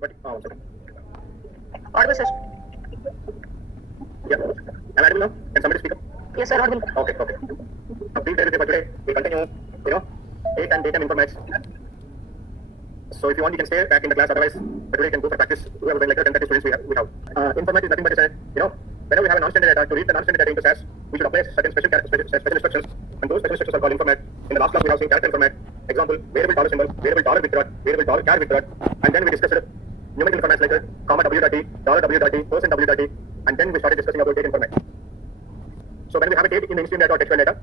But, one second. Audible, sir. Yeah. Am I audible now? Can somebody speak up? Yes, sir, audible. Okay. Please bear with me for today. We continue, date and datum informatics. So if you want, you can stay back in the class. Otherwise, but today you can go for practice. We have like 10-30 students we have. Informatics is nothing but whenever we have a non-standard data, to read the non-standard data into SAS, we should apply certain special instructions. And those special instructions are called informat. In the last class, we have seen character informat. Example, variable dollar symbol, variable dollar withdraw, variable dollar char withdraw. And then we discussed numerical informats like comma w.t, dollar w.t, percent w.t. And then we started discussing about date informat. So when we have a date in the instance data or textual data,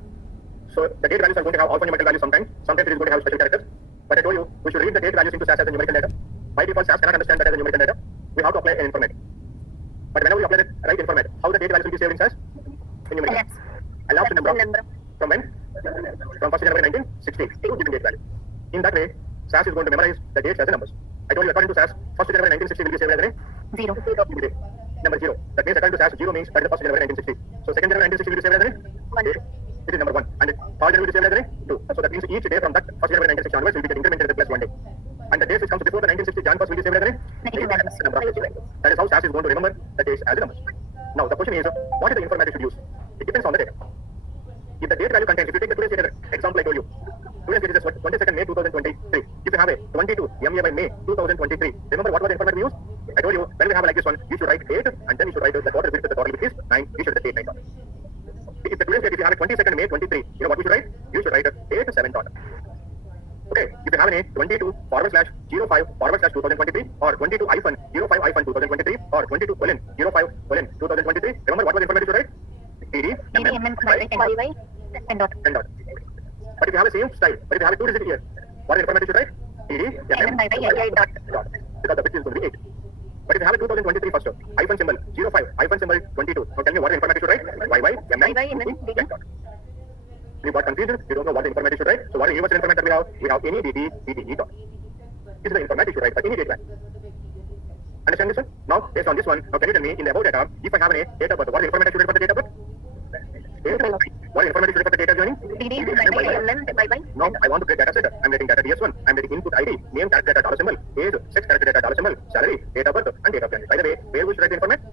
so the date values are going to have alphanumerical values sometimes it is going to have special characters. But I told you, we should read the date values into SAS as a numerical data. By default, SAS cannot understand that as a numerical data. We have to apply an informatic. But whenever we apply the right informatic, how the date values will be saved in SAS? In numerical. Elapsed number. From when? From 1st January 1960 to given date value. In that way, SAS is going to memorize the dates as the numbers. I told you, according to SAS, 1st January 1960 will be saved as a 0. Number 0. That means according to SAS, 0 means that is the 1st January 1960. So 2nd January 1960 will be saved as a 1. It is number 1. And 3rd January will be saved as a 2. So that means each day from that 1st January 1960 onwards will be incremented with plus 1 day. And the days which comes before the 1960 Jan 1st will be saved as a number of days. That is how SAS is going to remember the days as the numbers. Now the question is, what is the informatic should use? It depends on the data. If the date value contains, if you take the today's date example I told you, today's date is 22nd May 2023. If you have a 22 MA by May 2023, remember what was the informatic we used? I told you, when we have like this one, you should write 8 and then you should write the quarter bit, the quarter bit is 9, you should write 8 9. If the today's date, if you have a 22nd May 23, you know what you should write? You should write 8 7 dot. Okay, if you have a 22 /05 /2023 or 22 -05 2023 or 22 -05 2023, remember what was the informatic you should write? TD, by 10 dot. But if you have the same style, but if you have a 2-digit here, what is the informatic you should write? TD, dot. Because the bit is going to be 8. But if you have a 2023 first, hyphen symbol 05, hyphen symbol 22. Now tell me what the informatic should write? YY, dot. You got confused, you don't know what the informatic should write. So what is the universal informatic we have? We have any DT, DTE dot. This is the informatic should write for any date value. Understand this one? Now, based on this one, now can you tell me in the above data, if I have a date of birth, what is the informatic should write for the date of birth? What is the informatic should write for the data joining? Now, I want to create data set. I'm getting data DS1. I'm getting input ID, name character data dollar symbol, age, sex character data dollar symbol, salary, date of birth, and date of joining. By the way, where we should write the information?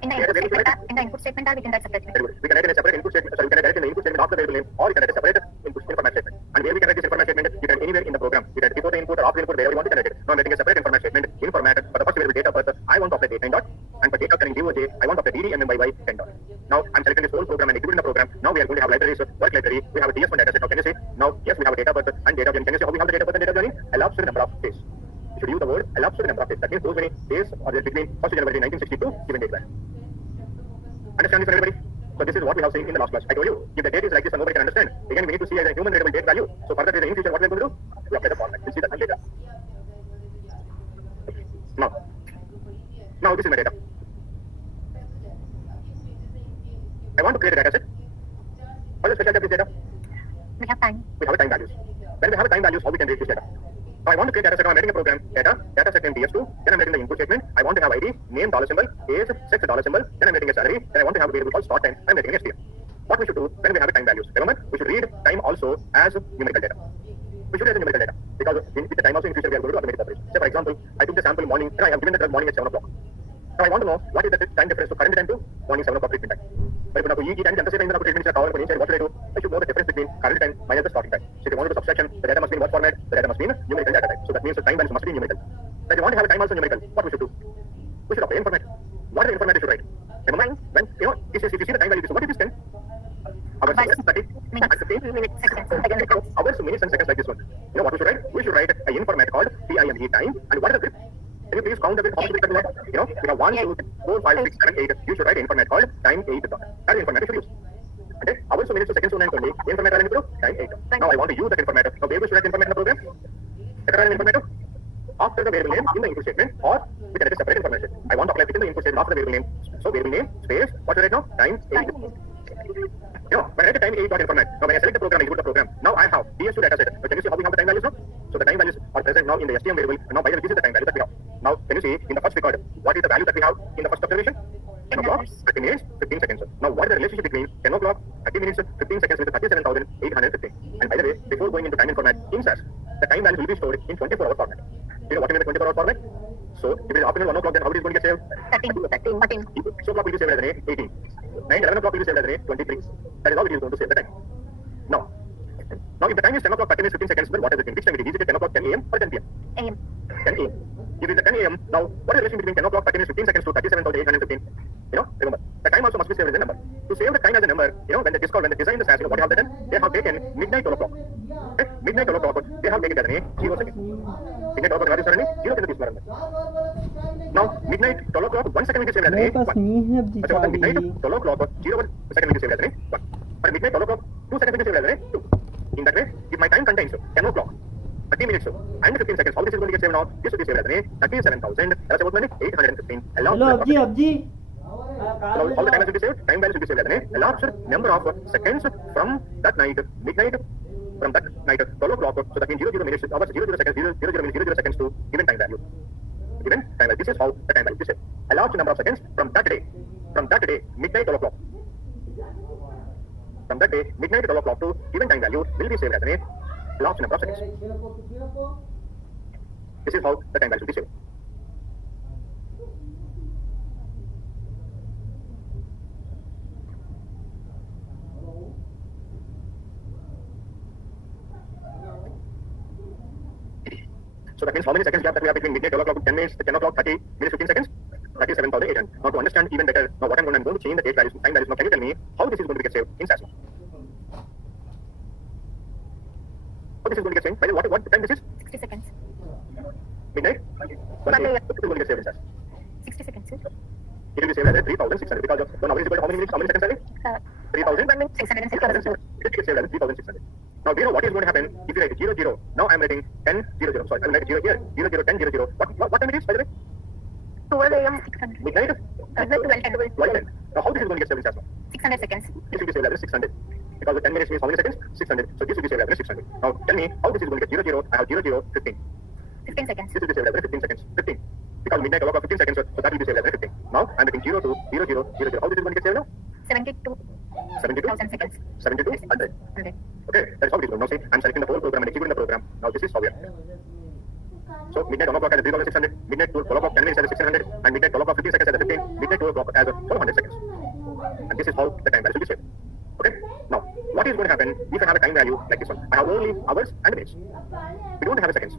In the input statement, we can write separately. Very good. We can write in a separate input statement. Sorry, we can write in the input statement after the variable name, or we can write a separate input information statement. And where we can write this information statement, you can anywhere in the program. You can before the input or after the input, wherever you want to write it. Now I'm writing a separate information statement in format for the first variable date of birth. I want to apply date 9 dot, and for date of turning DOJ, I want to apply DD MMYY 10 dot. Now I'm selecting this whole program and executing the program. Now we are going to have libraries, work library. We have a DS1 data set. Now can you say? Now yes, we have a date of birth and date of joining. Can you say how we have the date of birth and date of joining? Elapsed the number of days. You should use the word elapsed the number of days. That means those many days are there between 1st January 1962 given date value. Understand this, everybody? So this is what we have seen in the last class. I told you, if the date is like this and nobody can understand, again we need to see as a human readable date value. So further in future, what we are going to do? We apply the format. We'll see that later. Now this is my data. I want to create a data set. What is the specialty of this data? We have time. We have a time values. When we have a time values, how we can read this data? Now I want to create data set. I'm writing a program, data set in DS2. Then I'm writing the input statement. I want to have ID, name dollar symbol, age, sex dollar symbol. Then I'm writing a salary. Then I want to have a variable called start time. I'm writing STM. What we should do when we have a time values? Remember, we should read time also as numerical data. We should read as numerical data because with the time also in future we are going to do automatic operations. Say for example, I took the sample morning and I have given the drug morning at 7 o'clock. Now I want to know what is the time difference to current time to morning 7 o'clock treatment time. But if you time the same time treatment is covered, what should I do? I should know the difference between current time minus the starting time. So if you want to do subtraction, the data must be in what format? The data must be in numerical data type. So that means the time values must be numerical. But if you want to have a time also numerical, what we should do? We should apply information. What is the information we should write? Remember when if you see the time value, what is this 10? Hours, 30, minutes, seconds. Hours, minutes and seconds like this one. You know what we should write? We should write an information called TIME time. And what is the bit? Can you please count the bit? You have 1, 2, 4, 5, 6, 7, 8. You should write an information called time 8 dot. That is information you should use. Okay? Hours, minutes, seconds, 9 only. Information I time 8. Now I want to use that information. Now where we should write information in the program? Information after the variable name in the input statement, or we can write a separate information. I want to apply within the input statement after the variable name. So variable name space. What should I write now? Time 8. When I write the time 8 dot information, now when I select the program, I execute the program. Now I have DS2 data set. But can you see how we have the time values now? So the time values are present now in the STM variable. And now by the way, this is the time value that we have. Now can you see in the first record, what is the value that we have in the first observation? 10 o'clock, 30 minutes, 15 seconds. Now what is the relationship between 10 o'clock, 30 minutes, 15 seconds with 37,815? And by the way, before going into time format in SAS, the time value will be stored in 24-hour format. You know what you mean by 24-hour format? So if it is afternoon 1 o'clock, then how it is going to get saved? 13. 6 o'clock will be saved as an 18. 9, 11 o'clock will be saved as an 23. That is how it is going to save the time. Now if the time is 10 o'clock 30 minutes 15 seconds, then what does it mean? Which time it is? Is it 10 o'clock 10 a.m. or 10 p.m.? AM. 10 a.m. If it is 10 a.m., now what is the relation between 10 o'clock 30 minutes 15 seconds to 37,815? Remember, the time also must be saved as a number. To save the time as a number, when they design the SAS, what they have done? They have taken midnight 12 o'clock. Okay? Midnight 12 o'clock, they have taken it as an 0 second. Midnight 12 o'clock is 0 second. Now, midnight 12 o'clock, 1 second will be saved as an मेरे पास नहीं है अपनी midnight चाबी 12 o'clock, 0 second will be saved as an 1. But midnight 12 o'clock, 2 seconds will be saved as an 2. In that way, if my time contains 10 o'clock, 30 minutes and 15 seconds, how this is going to get saved now? This will be saved as an 37,000, that's about 815. Hello अब जी Now, all the time will be saved, time balance will be saved as an elapsed number of seconds from that night, midnight, from that night, 12 o'clock, so that means 00 minutes, hours, 00 seconds, 00 minutes, 00 seconds to given time value. Given time value, this is how the time value is saved. Elapsed number of seconds from that day, midnight, 12 o'clock. From that day, midnight, 12 o'clock to given time value will be saved as an elapsed number of seconds. This is how the time value will be saved. So that means how many seconds gap that we have between midnight 12 o'clock to 10 minutes, 10 o'clock 30 minutes 15 seconds? 37,800. Now to understand even better, now what I'm going to change the date values, time values. Now can you tell me how this is going to get saved in SAS? How this is going to get saved? By the way, what time this is? 60 seconds. Midnight? 1 a.m. This is going to get saved in SAS. 60 seconds. It will be saved as 3,600 because of 1 hour is equal to how many minutes, how many seconds are they? 3,600. It gets saved as 3,600. Now do you know what is going to happen if you write 00? Now I am writing 10:00. Sorry, I will write 0 here. 00, 10:00. What time it is, by the way? 12 AM. 600. Midnight? 12:10. Now how this is going to get saved in SAS now? 600 seconds. This will be saved as 600. Because the 10 minutes means how many seconds? 600. So this will be saved as 600. Now tell me how this is going to get 00. I have 00, 15. 15 seconds. This will be saved as 15 seconds. 15. Because midnight 12 o'clock 15 seconds, so that will be saved as 15. Now I am writing 0 to 00, 00. How this is going to get saved now? 72,000 seconds. 100. 100. Okay, that's how it is going. Now see, I'm selecting the whole program and executing the program. Now this is how we are. So midnight 1 o'clock has 3,600, midnight 12 o'clock 10 minutes has 600, and midnight 12 o'clock 15 seconds has 15, midnight 12 o'clock has 400 seconds. And this is how the time value will be saved. Okay, now what is going to happen if I have a time value like this one? I have only hours and minutes. We don't have a seconds.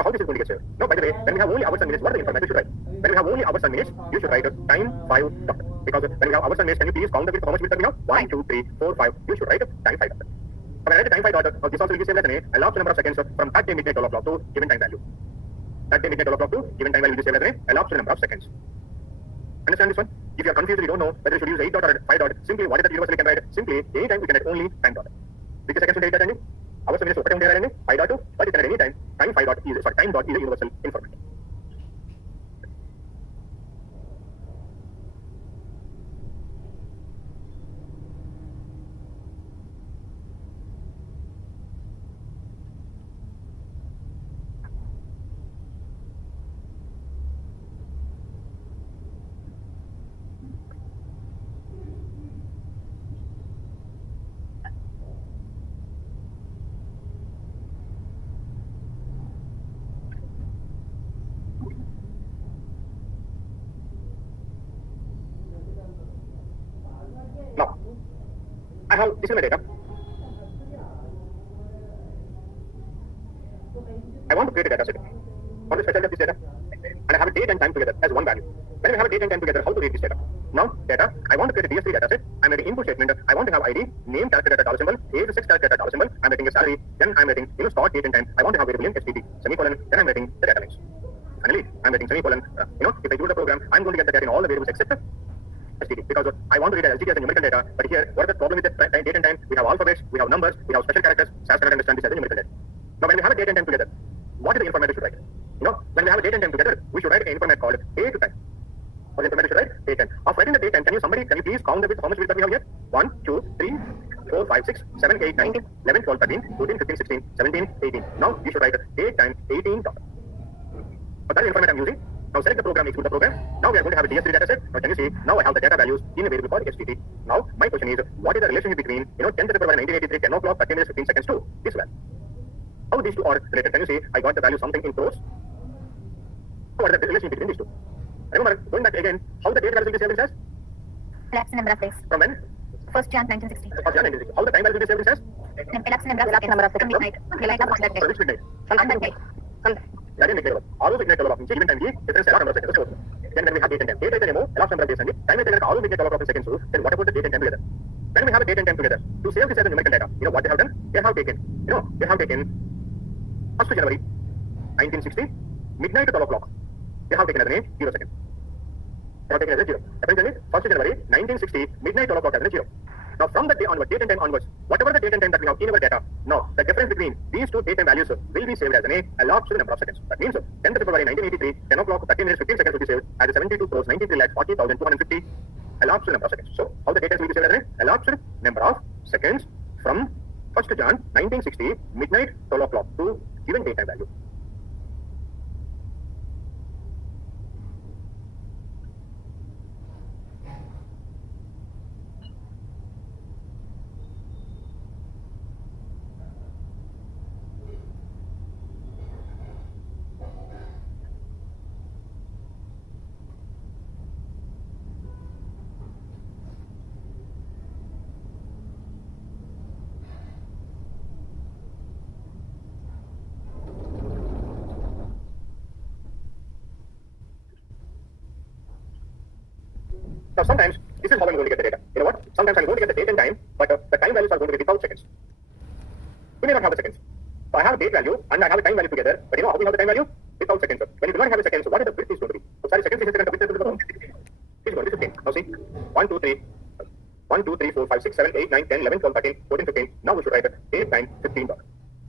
How this is going to get saved? Now, by the way, when we have only hours and minutes, what are the information you should write? When we have only hours and minutes, you should write time 5 dot. Because when we have hours and minutes, can you please count the bit how much minutes we have? 1, 2, 3, 4, 5. You should write time 5 dot. When I write time 5 dot, this also will be saved as an elapsed number of seconds from that day midnight 12 o'clock to given time value. That day midnight 12 o'clock to given time value will be saved as an elapsed number of seconds. Understand this one? If you are confused, you don't know whether you should use 8 dot or 5 dot, simply what is that universally can write? Simply any time we can write only time dot. Which is seconds to 8 dot ending? Hours and minutes, what time 5 dot 2, but you can write any time. Time 5 dot is time dot is a universal information. Now, I have this is my data. I want to create a data set. What is the specialty of this data? And I have a date and time together as one value. When we have a date and time together, how to read this data? Now, data, I want to create a DS3 data set. I'm writing input statement. I want to have ID, name, character, data, dollar symbol, age, sex, character, data, dollar symbol. I'm writing a salary. Then I'm writing, start, date and time. I want to have variable name, STT, semicolon. Then I'm writing the data names. Finally, I'm writing semicolon. If I do the program, I'm going to get the data in all the variables except STD, because I want to read LGT as a numerical data, but here, what is the problem with the date and time? We have alphabets, we have numbers, we have special characters. SAS cannot understand this as a numerical data. Now, when we have a date and time together, what is the information we should write? When we have a date and time together, we should write an information called A to time. What information should write? Date and time. Of writing the date and time, can you please count the bits? How much bits that we have here? 1, 2, 3, 4, 5, 6, 7, 8, 9, 11, 12, 13, 14, 15, 16, 17, 18. Now, you should write date time 18 dot. But that is the information I'm using. Now select the program, execute the program. Now we are going to have a DS3 data set. Now can you see, now I have the data values in a variable called STT. Now my question is, what is the relationship between 10 to the power 1983, 10 o'clock, 30 minutes, 15 seconds to this value? How this these two are related? Can you say I got the value something in crores? What is the relation between these two? Remember, going back again, how the date value will be saved in SAS? Elapsed number of days. From when? 1st Jan 1960. 1st Jan 1960. How the time value will be saved in SAS? Elapsed number of seconds. Midnight. Midnight of that day. For which midnight? On that day. Again, midnight. All midnight in given time difference elapsed number of seconds. Then when we have date and time. Date and time elapsed number of days and time is all midnight of seconds. Then what about the date and time together? When we have a date and time together, to save this as a numerical data, you know what they have done? They have taken 1st January 1960, midnight to 12 o'clock. They have taken as a 0 second. They have taken as a 0. Apparently, 1st January 1960, midnight 12 o'clock as a 0. Now from the day onwards, date and time onwards, whatever the date and time that we have in our data, now the difference between these two date and values will be saved as an elapsed number of seconds. That means 10th February 1983, 10 o'clock, 30 minutes, 15 seconds will be saved as 72 crores, 93 lakhs, 40,250 elapsed number of seconds. So how the data will be saved as an elapsed number of seconds from 1st Jan 1960, midnight 12 o'clock to given date and value. Now sometimes, this is how I'm going to get the data. You know what? Sometimes I'm going to get the date and time, but the time values are going to be without seconds. We may not have the seconds. So I have a date value and I have a time value together, but you know how we have the time value? Without seconds. When you do not have a seconds, what is the width is going to be? So sorry, seconds is the width is going to be. It's going to be 15. Now see, 1, 2, 3, 4, 5, 6, 7, 8, 9, 10, 11, 12, 13, 14, 15. Now we should write date, time, 15.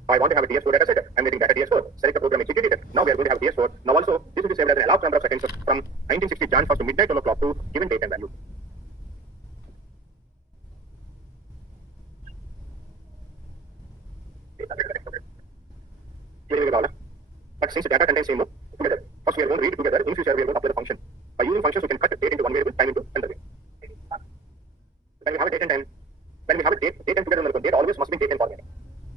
I want to have a DS4 data set. I'm getting data DS4. Select the program executed. Now we are going to have DS4. Now also, this will be saved as an elapsed number of seconds from 1960 Jan 1st to midnight 12 o'clock to given date and value. But since the data contains same together, first we are going to read it together. In future, we are going to apply the function. By using functions, we can cut date into one variable, time into another variable. When we have a date and time, when we have a date and together, date always must be date and format.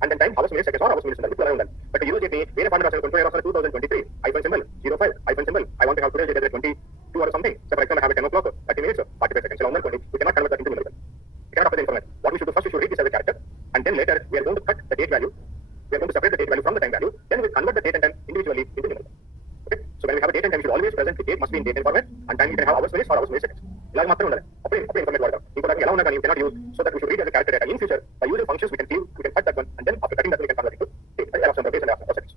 And then time, hours, minutes, seconds, or hours, minutes, but to use it, we have found ourselves control 2023, iPhone symbol, 05, iPhone symbol. I want to have today's date at 22 or something. So for example, I have a 10 o'clock, 30 minutes, 45 seconds. So we cannot convert that into numerical. We cannot apply the information. What we should do first, we should read this as a character, and then later we are going to cut the date value. We are going to separate the date value from the time value. Then we convert the date and time individually into numerical. Okay. So when we have a date and time, we should always present the date must be in date and format, and time you can have hours, minutes, or hours, minutes, seconds. Apply information. You cannot use, so that we should read as a character data. In future, by using functions, we can cut that one, and then after cutting that, we can convert it to date. Elapsed number of days and elapsed number of seconds.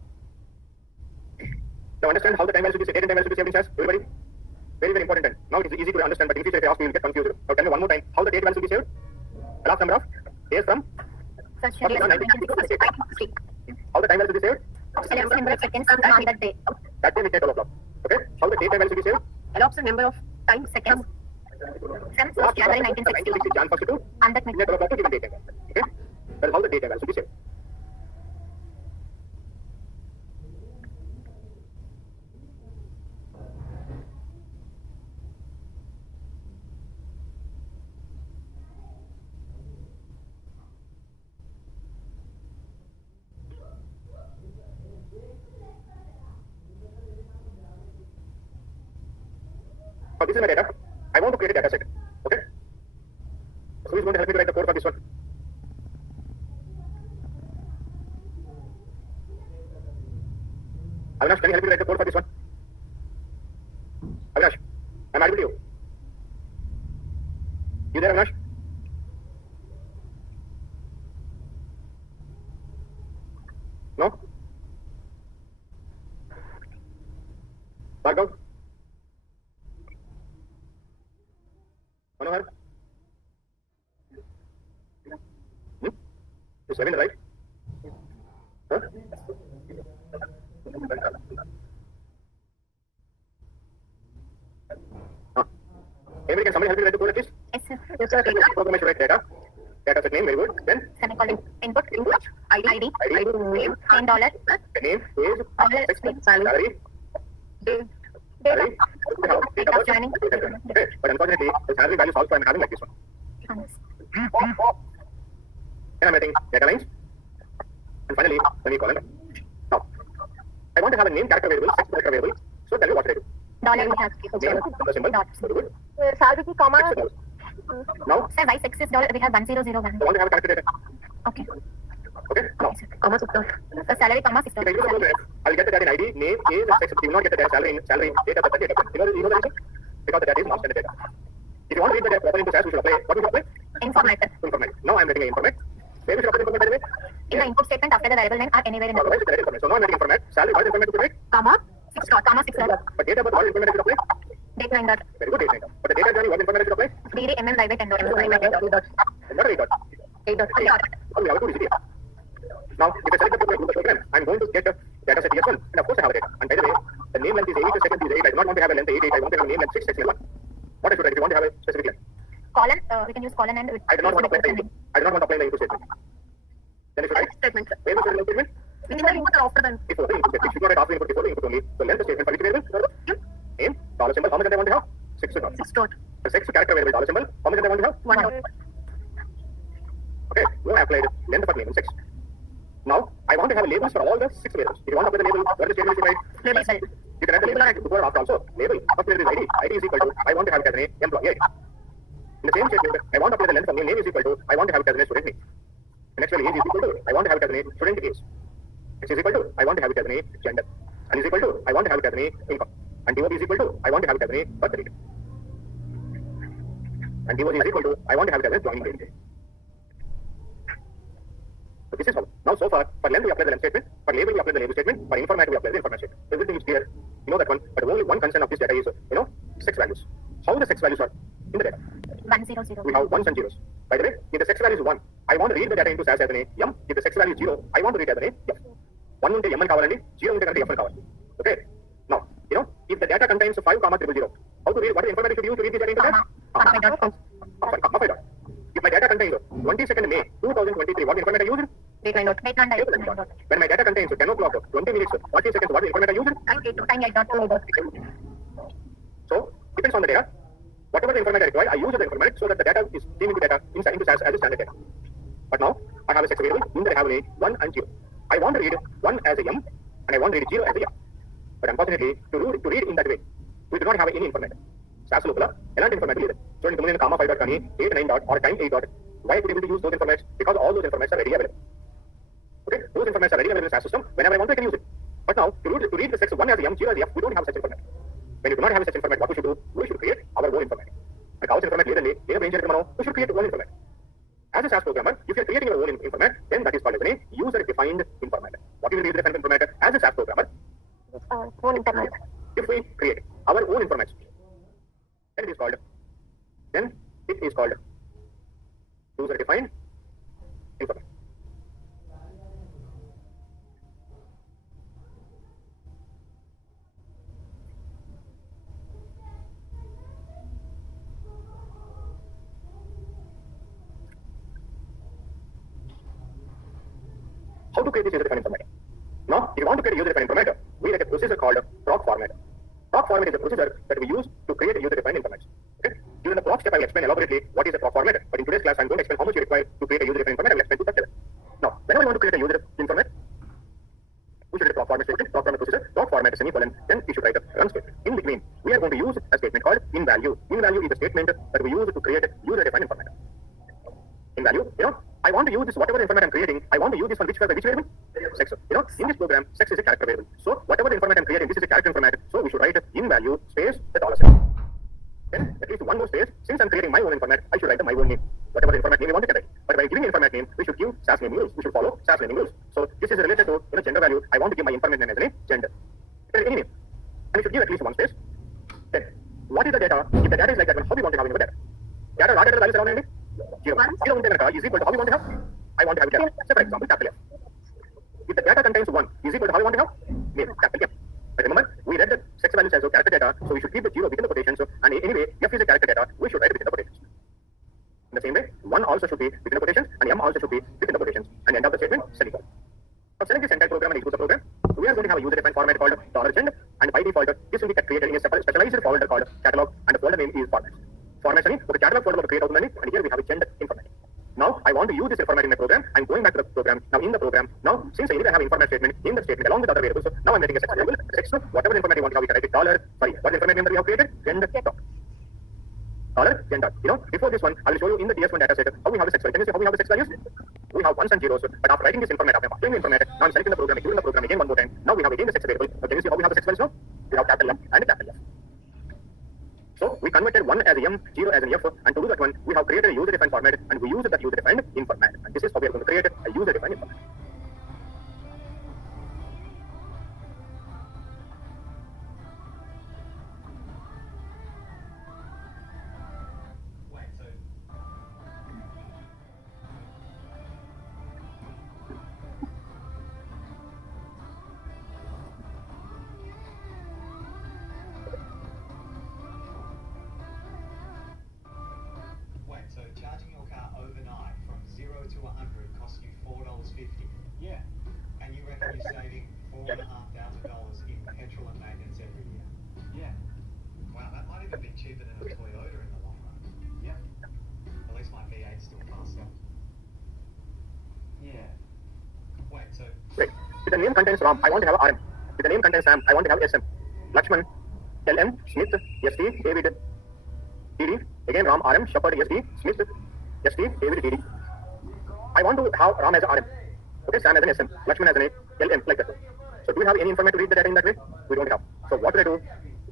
Now understand how the time value should be saved, date and time value should be saved in SAS, everybody. Very, very important. Now it is easy to understand, but in future if I ask you, will get confused. Now tell me one more time, how the date value should be saved? Elapsed number of days from? How the time value should be saved? Elapsed number of seconds on that day. That day midnight 12 o'clock. Okay. How the date time value should be saved? Elapsed number of time seconds from 1st January 1960. Jan 1st to And that midnight 12 o'clock to given date time. Okay. That is how the date time value should be saved. Now this is my data. I want to create a data set. Okay. So who is going to help me to write the code for this one? Avinash, can you help me write the code for this one? Avinash, I'm audible to you. You there, Avinash? No? Bhargav? Manohar? Is Ravindra right? Huh? Anybody, can somebody help me write the code at least? Yes, sir. Yes, sir. Program I should write data. Data set name, very good. Then? Semicolon. Input. ID. ID. Name. $10. The name is salary. Date of joining. Okay, but unfortunately, the salary value is also I'm having like this one. And I'm writing data lines. And finally, semicolon. want to have a name character variable, sex character variable. So tell me what should I do? Dollar we have Name, dollar symbol, dot. very good. Salary की comma. Sex symbol. Now, Sir, why sex is dollar? We have 1001. I want to have a character data. Okay. Okay, now. Comma $6. So salary comma $6. If I use the program, I'll get the data in ID, name, age, sex, but you will not get the data salary, data, but data. You know the reason? Because the data is not standard data. If you want to read the data properly into SAS, we should apply, what we should apply? Informator. Informate. Now I'm getting an informate. Where we should apply informate by the way? In the input statement after the variable name or anywhere in the Otherwise, it's the right informate. So now I'm getting informate. Salary, what is informate to right? comma $6. Comma $6. But data, but what informate I should apply? Date 9 dot. Very good, data. But the data journey, what informate I should apply? Degree MM by weight 10 dot. Not a dot. 8 dot. Oh, we have to do Now, if I select the program, I'm going to get a data set TS1, and of course I have a data. And by the way, the name length is 8, the second is 8. I do not want to have a length 8, I want to have a name length 6, section 1. What I should write if you want to have a specific length? Colon, we can use colon and I do not want to apply the input. I do not want to apply the input statement. Then I should write statement. where was the input statement? Within the input or after the input? Before the input statement. You should not write after the input, before the input only. So length statement for which variable? Name, dollar symbol, how much data I want to have? 6 dot. 6 dot. The 6 character variable dollar symbol, how much data I want to have? 1 dot. Okay, now I applied length for name and 6. Now, I want to have labels for all the 6 variables. If you want to apply the label, what is the statement you write? Label. You can add the label before or after also. Label. First label is ID. ID is equal to, I want to have it as an employee ID. In the same statement, I want to apply the length of name. Name is equal to, I want to have it as a student name. The next value age is equal to, I want to have it as a student age. X is equal to, I want to have it as a gender. And is equal to, I want to have it as a income. And DOB is equal to, I want to have it as a birth date. And DOB is equal to, I want to have it as a joining date. So this is how. Now so far, for length we apply the length statement, for label we apply the label statement, for informative we apply the informative statement. Everything is clear. You know that one, but only one concern of this data is, sex values. How the sex values are in the data? 100. We have ones and zeros. By the way, if the sex value is 1, I want to read the data into SAS as an M. If the sex value is 0, I want to read as an F. 1 unte M and kavalandi, 0 unte F and kavalandi. Okay. Now, if the data contains 5, 000, how to read? What information should you use to read the data into SAS? If my data contains 22nd May 2023, what information I used? Date 9 dot. Date 9 dot. When my data contains 10 o'clock, 20 minutes, 40 seconds, what information I used? Time 8 dot. 2 dot. So, depends on the data. Whatever the information I require, I use the information so that the data is streamed into data into SAS as a standard data. But now, I have a sex variable in that I have a 1 and 0. I want to read 1 as a M and I want to read 0 as a M. But unfortunately, to read in that way, we do not have any information. SAS lopala elanti information ledu. So in the comma 5 dot kani 8 9 dot or time 8 dot. Why could we able to use those information? Because all those information are ready available. Okay, those information are ready available in SAS system. Whenever I want, I can use it. But now to read the sex 1 as a M, 0 as a F, we don't have such information. When you do not have such information, what we should do? We should create our own information. Like our information we should create one information. As a SAS programmer, if you are creating your own information, then that is called as a user-defined information. What is user-defined information? As a SAS programmer, Own information. if we create our own information, then it is called user-defined information. How to create this user-defined information? Now, if you want to create a user-defined information, we have a procedure called proc format. Proc format is a procedure that we use to create a user-defined information. Okay? During the proc step, I will explain elaborately what is a proc format. But in today's class, I'm going to explain how much you require to create a user-defined information. I will explain to that level. Now, whenever you want to create a user-defined information, we should write a proc format statement, proc format procedure, proc format is semicolon, then we should write a run statement. In between, we are going to use a statement called in value. In value is a statement that we use to create a user-defined information. In value, I want to use this whatever information I'm creating. I want to use this one which variable? Sex. In this program, sex is a character variable. So whatever the information I'm creating, this is a character information. So we should write in value space the dollar sign. Then at least one more space. Since I'm creating my own information, I should write my own name. Whatever the information name we want to write. But by giving the information name, we should give SAS naming rules. We should follow SAS naming rules. So this is related to gender value. I want to give my information name as a gender. Any name. And we should give at least one space. Then what is the data? If the data is like that, how we want to have in the data? Data raw data values around anything? 0. 0 is equal to how we want to have? I want to have it here. So for example, capital F. If the data contains 1 is equal to how we want to have? Name, capital F. But remember, we read the sex values as a character data, so we should keep the 0 within the quotations. And anyway, F is a character data, we should write it within the quotations. In the same way, 1 also should be within the quotations, and M also should be within the quotations. And end of the statement, semicolon. Now select this entire program and execute the program. We are going to have a user-defined format called $gen, and by default, this will be created in a specialized folder called catalog, and the folder name is formats. Formats ani, okay, catalog folder will create out and here we have a gender information. Now I want to use this information in my program. I'm going back to the program. Now in the program, now since I need to have information statement in the statement along with other variables, now I'm getting a sex variable. Sex, whatever the information you want to have, we can write it what information that we have created, gen dot. Gen dot. Before this one, I will show you in the DS1 data set how we have the sex value. Can you see how we have the sex values? We have ones and zeros, but after writing this information, after applying the information, now I'm selecting the program, including the program again one more time. Now we have again the sex variable. Can you see how we have the sex values now? We have capital F and capital F. So we converted one as a M, 0 as an F, and to do that one, we have created a user-defined format, and we use that user-defined in format. And this is how we are going to create a user-defined in format. So charging your car overnight from 0 to 100 costs you $4.50. Yeah. And you reckon you're saving $4,500 in petrol and maintenance every year? Yeah. Wow, that might even be cheaper than a Toyota in the long run. Yeah. At least my V8's still faster. Yeah. Wait, so Wait. If the name contains Ram, I want to have RM. If the name contains Sam, I want to have SM. Lakshman, LM, Smith, ST, David, TD. Again, Ram, RM, Shepard, ST, Smith, ST, David, TD. I want to have Ram as a RM. Okay, Sam as an SM, Lakshman as an LM, like that. So do we have any information to read the data in that way? We don't have. So what do I do?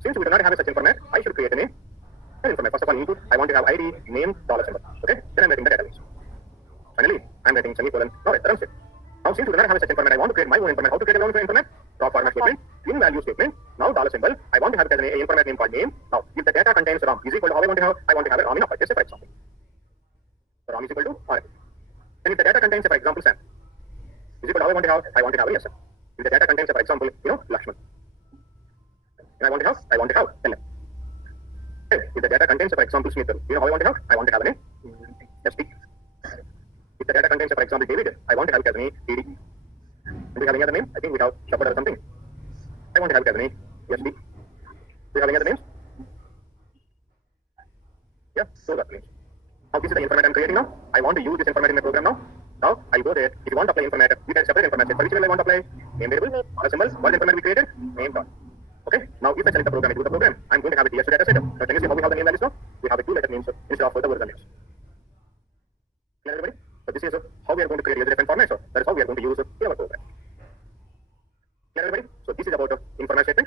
Since we do not have such information, I should create an information. First of all, input, I want to have ID, name, dollar symbol. Okay, then I'm writing the database. Finally, I'm writing semicolon. Now let's run it. Now since we do not have such information, I want to create my own information. How to create my own information? Drop format statement, in value statement, now dollar symbol. I want to have it as an information name called name. Now, if the data contains Ram is equal to how I want to have it Ram in upper. Just say for example. So Ram is equal to RM. And if the data contains, for example, Sam is equal to how I want to have a SM. If the data contains, for example, Lakshman. And I want to have LM. Okay. If the data contains, for example, Smith, how I want to have an ST. If the data contains, for example, David, I want to have it as an TD. Do we have any other name? I think we have Shepard or something. I want to have it as an ST. Do we have any other names? Yeah, so that means. Now this is the information I'm creating now. I want to use this information in my program now. Now I'll go there. If you want to apply information, we can separate information. For which one I want to apply? Name variable, dollar symbol, what information we created? Name dot. Okay. Now if I select the program, I do the program. I'm going to have a DS2 data set. So can you see how we have the name values now? We have a 2-letter names instead of the vertical names. Clear, everybody? So this is how we are going to create user-defined format. So that is how we are going to use in our program. Clear, everybody? So this is about information statement.